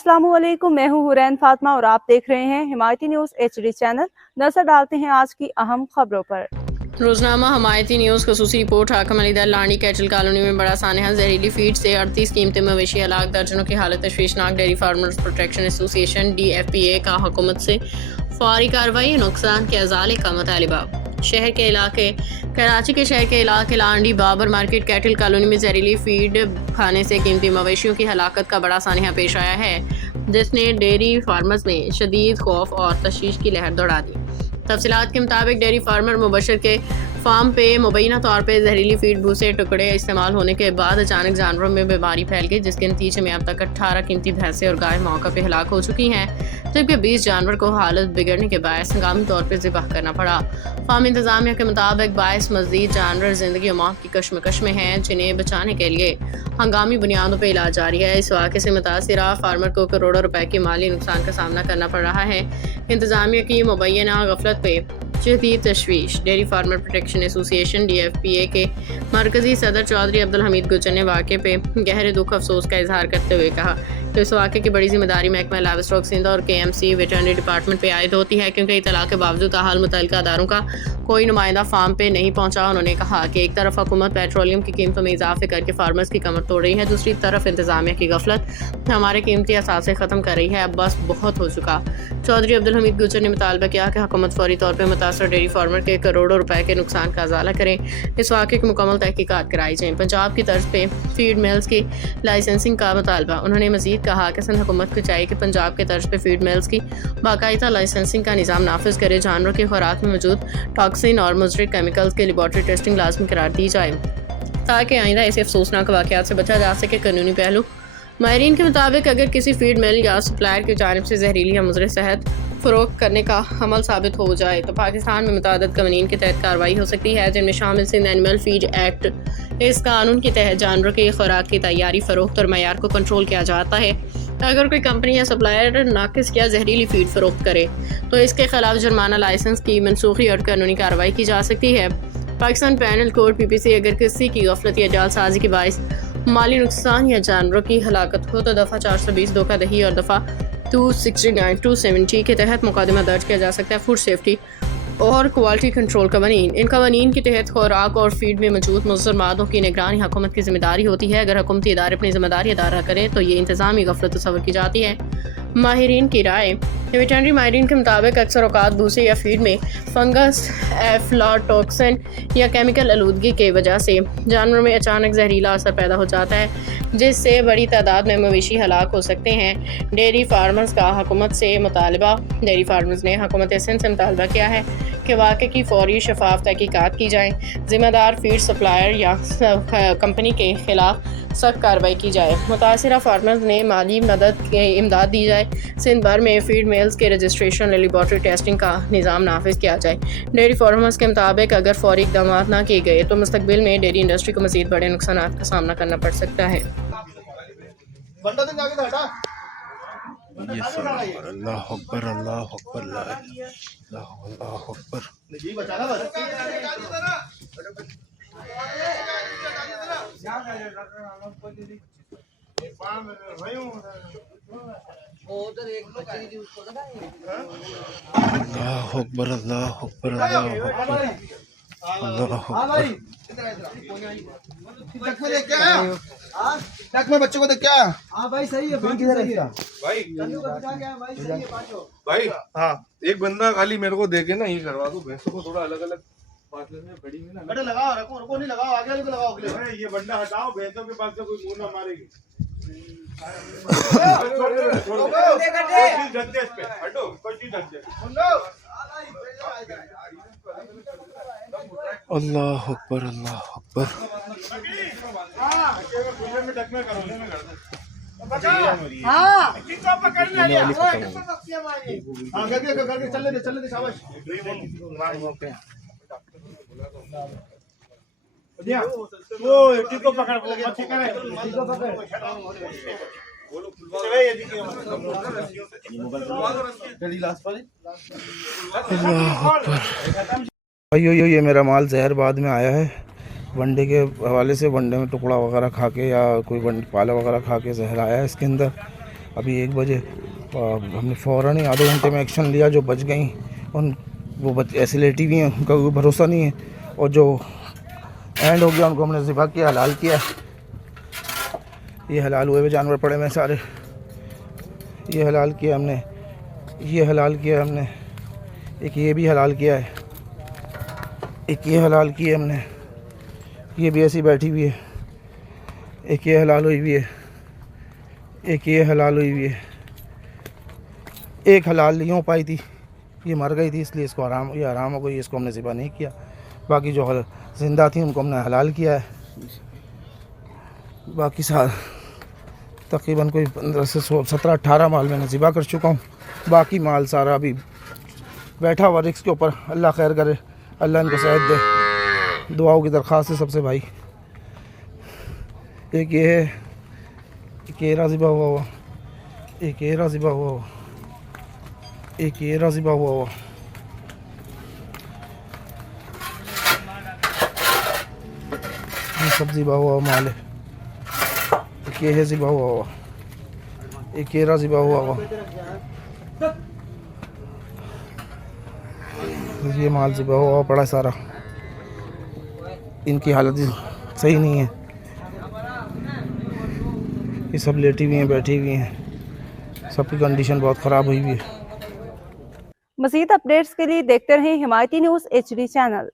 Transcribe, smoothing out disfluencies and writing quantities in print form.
अस्सलामुअलैकुम, मैं हूँ हुरैन फातिमा और आप देख रहे हैं हिमायती न्यूज़ HD चैनल। नजर डालते हैं आज की अहम खबरों पर। रोजनामा हमायती न्यूज़ खसूसी रिपोर्ट। हाकम अलीदर लांडी कैटल कॉलोनी में बड़ा सानहा जहरीली फीड से 38 कीमती मवेशी हलाक, दर्जनों की हालत तशवीशनाक। Dairy farmers protection association DFPA का हुकूमत से फौरी कार्रवाई, नुकसान के अजाले का मुतालिबा। शहर के इलाके कराची के शहर के इलाके Landhi Babar market cattle colony में जहरीली फीड खाने से कीमती मवेशियों की हलाकत का बड़ा सानहा पेश आया है, जिसने डेयरी फार्मर्स में शदीद खौफ और तशवीश की लहर दौड़ा दी। तफसीलात के मुताबिक डेयरी फार्मर मुबशर के फार्म पे मुबैना तौर पर जहरीली फीड भूसे टुकड़े इस्तेमाल होने के बाद अचानक जानवरों में बीमारी फैल गई, जिसके नतीजे में अब तक 18 कीमती भैंसें और गाय मौका पे हलाक हो चुकी हैं, जबकि 20 जानवर को हालत बिगड़ने के बायस हंगामी तौर पर ज़िबह करना पड़ा। फार्म इंतजामिया के मुताबिक बायस मज़ीद जानवर ज़िंदगी और मौत की कश्मकश में हैं, जिन्हें बचाने के लिए हंगामी बुनियादों पर इलाज जारी है। इस वाक़े से मुतासिरा फार्मर को करोड़ों रुपए के माली नुकसान का सामना करना पड़ रहा है। इंतजामिया की मुबैना गफलत पे शदीद तशवीश। Dairy farmer protection association DFPA के मरकजी सदर चौधरी अब्दुल हमीद गुज्जर ने वाक़े पे गहरे दुख अफसोस का इजहार करते हुए कहा कि इस वाक़े की बड़ी जिम्मेदारी महकमा लाइवस्टॉक सिंध और KMC वेटरनरी डिपार्टमेंट पे आयद होती है, क्योंकि इतला के बावजूद ताहाल मुतल्लिका अदारों का कोई नुमाइंदा फार्म पे नहीं पहुंचा। उन्होंने कहा कि एक तरफ हुकूमत पेट्रोलियम की कीमतों में इजाफे करके फार्मर्स की कमर तोड़ रही है, दूसरी तरफ इंतजामिया की गफलत हमारे कीमती असासे ख़त्म कर रही है। अब बस बहुत हो चुका। चौधरी अब्दुल हमीद गुज्जर ने मुतालबा किया कि हुकूमत फौरी तौर पर मुतासर डेयरी फार्मर के करोड़ों रुपए के नुकसान का अजाला करें, इस वाक़े की मुकम्मल तहकीकात कराई जाए। पंजाब की तर्ज पे फीड मिल्स की लाइसेंसिंग का मुतालबा। उन्होंने मजीद कहा कि सिंध हुकूमत को चाहिए कि पंजाब के तर्ज पे फीड मिल्स की बाकायदा लाइसेंसिंग का निज़ाम नाफिज करे, जानवरों की खुराक में मौजूद टॉक्सिन और मुजरिक केमिकल्स की लेबॉर्ट्री टेस्टिंग लाजमी करार दी जाए, ताकि आइंदा ऐसे अफसोसनाक वाक़यात से बचा जा सके। कानूनी पहलू माहिरीन के मुताबिक अगर किसी फीड मिल या सप्लायर की जानिब से जहरीली या मुज़र शहद फ़रोख्त करने का अमल साबित हो जाए तो पाकिस्तान में मुतादद कवानीन के तहत कार्रवाई हो सकती है, जिनमें शामिल सिंध एनिमल फीड एक्ट। इस कानून के तहत जानवरों की खुराक की तैयारी, फ़रोख्त और मयार को कंट्रोल किया जाता है। अगर कोई कंपनी या सप्लायर नाकिस या जहरीली फीड फ़रोख्त करे तो इसके खिलाफ जुर्माना, लाइसेंस की मनसूखी और कानूनी कार्रवाई की जा सकती है। पाकिस्तान पैनल कोड PPC अगर किसी की गफलत या जालसाजी के बायस माली नुकसान या जानवरों की हलाकत हो तो दफ़ा 420 धोखाधड़ी और दफ़ा 269-270 के तहत मुकदमा दर्ज किया जा सकता है। फूड सेफ्टी और क्वालिटी कंट्रोल कवानीन। इन कवानीन के तहत खुराक और फीड में मौजूद मुज़र मादों की निगरानी हुकूमत की जिम्मेदारी होती है। अगर हुकूमती इदारे अपनी जिम्मेदारी अदा करें तो ये इंतजामी गफलत तस्वर की जाती है। माहिरीन की राय। वेटरनरी माहिरीन के मुताबिक अक्सर औकात भूसे या फीड में फंगस, एफ्लाटॉक्सिन या केमिकल आलूदगी की वजह से जानवरों में अचानक जहरीला असर पैदा हो जाता है, जिससे बड़ी तादाद में मवेशी हलाक हो सकते हैं। डेयरी फार्मर्स का हुकूमत से मुतालबा। डेयरी फार्मर्स ने हुकूमत सिंध से मुतालबा किया है कि वाक़े की फौरी शफाफ तहकीकात की जाए, ज़िम्मेदार फीड सप्लायर या कंपनी के खिलाफ सख्त कार्रवाई की जाए, मुतासिरा फार्मर्स ने माली मदद की इमदाद दी जाए, सिंध भर में फीड मिल्स के रजिस्ट्रेशन, लेबॉर्ट्री टेस्टिंग का निज़ाम नाफिज किया जाए। डेयरी फार्मर्स के मुताबिक अगर फौरी इकदाम ना किए गए तो मुस्तकबिल में डेयरी इंडस्ट्री को मज़ीद बड़े नुकसान का सामना करना पड़ सकता है। अल्लाह अकबर, अल्लाह अकबर, अल्लाह अकबर। अल्लाह अकबर, अल्लाह अकबर, अल्लाह अकबर, अल्लाह अकबर। में बच्चों को देख क्या? हाँ भाई सही है, सही है भाई हाँ, एक बंदा खाली मेरे को देखे ना, ये करवा दो। भैंसों को थोड़ा अलग अलग फासले में बड़ी में ना। बेटा लगाओ, रखो रखो, नहीं लगाओ, आगे वाले को लगाओ, अगले। ये बंदा हटाओ, भैंसों के पास से कोई मुंह ना मारेगी। हटो, कोई चीज अल्लाह अकबर, अल्लाह अकबर। भाई ये मेरा माल जहरबाद में आया है, वनडे के हवाले से। वनडे में टुकड़ा वगैरह खा के या कोई पाला वगैरह खा के जहर आया है इसके अंदर। अभी 1 बजे हमने फ़ौरन ही आधे घंटे में एक्शन लिया। जो बच गई उन वो ऐसे लेटी हुई हैं, उनका कोई भरोसा नहीं है। और जो एंड हो गया उनको हमने ज़िबा किया, हलाल किया। ये हलाल हुए हुए जानवर पड़े हुए सारे, ये हलाल किया हमने, ये हलाल किया हमने, एक ये भी हलाल किया है, एक ये हलाल किया हमने, ये भी ऐसी बैठी हुई है, एक ये हलाल हुई हुई है, एक ये हलाल हुई हुई है। एक हलाल नहीं हो पाई थी, ये मर गई थी, इसलिए इसको आराम हो गई, इसको हमने ज़िबा नहीं किया। बाकी जो ज़िंदा थी उनको हमने हलाल किया है। बाकी सार तकरीबन कोई 15 से 17-18 माल मैंने ज़िबा कर चुका हूँ। बाकी माल सारा अभी बैठा हुआ रिस्क के ऊपर। अल्लाह खैर करे, अल्लाह इनको सेहत दे, दुआओं की दरख्वास्त है सबसे भाई। एक ये है, एक ये ज़िबा हुआ, एक ये ज़िबा हुआ, एक ये ज़िबा हुआ। ये सब ज़िबा हुआ माल है। एक ये है ज़िबा हुआ, एक ये ज़िबा हुआ। ये माल ज़िबा हुआ पड़ा सारा। इनकी हालत सही नहीं है, ये सब लेटी हुई हैं, बैठी हुई हैं, सबकी कंडीशन बहुत ख़राब हुई हुई है। मज़ीद अपडेट्स के लिए देखते रहें हिमायती न्यूज़ HD चैनल।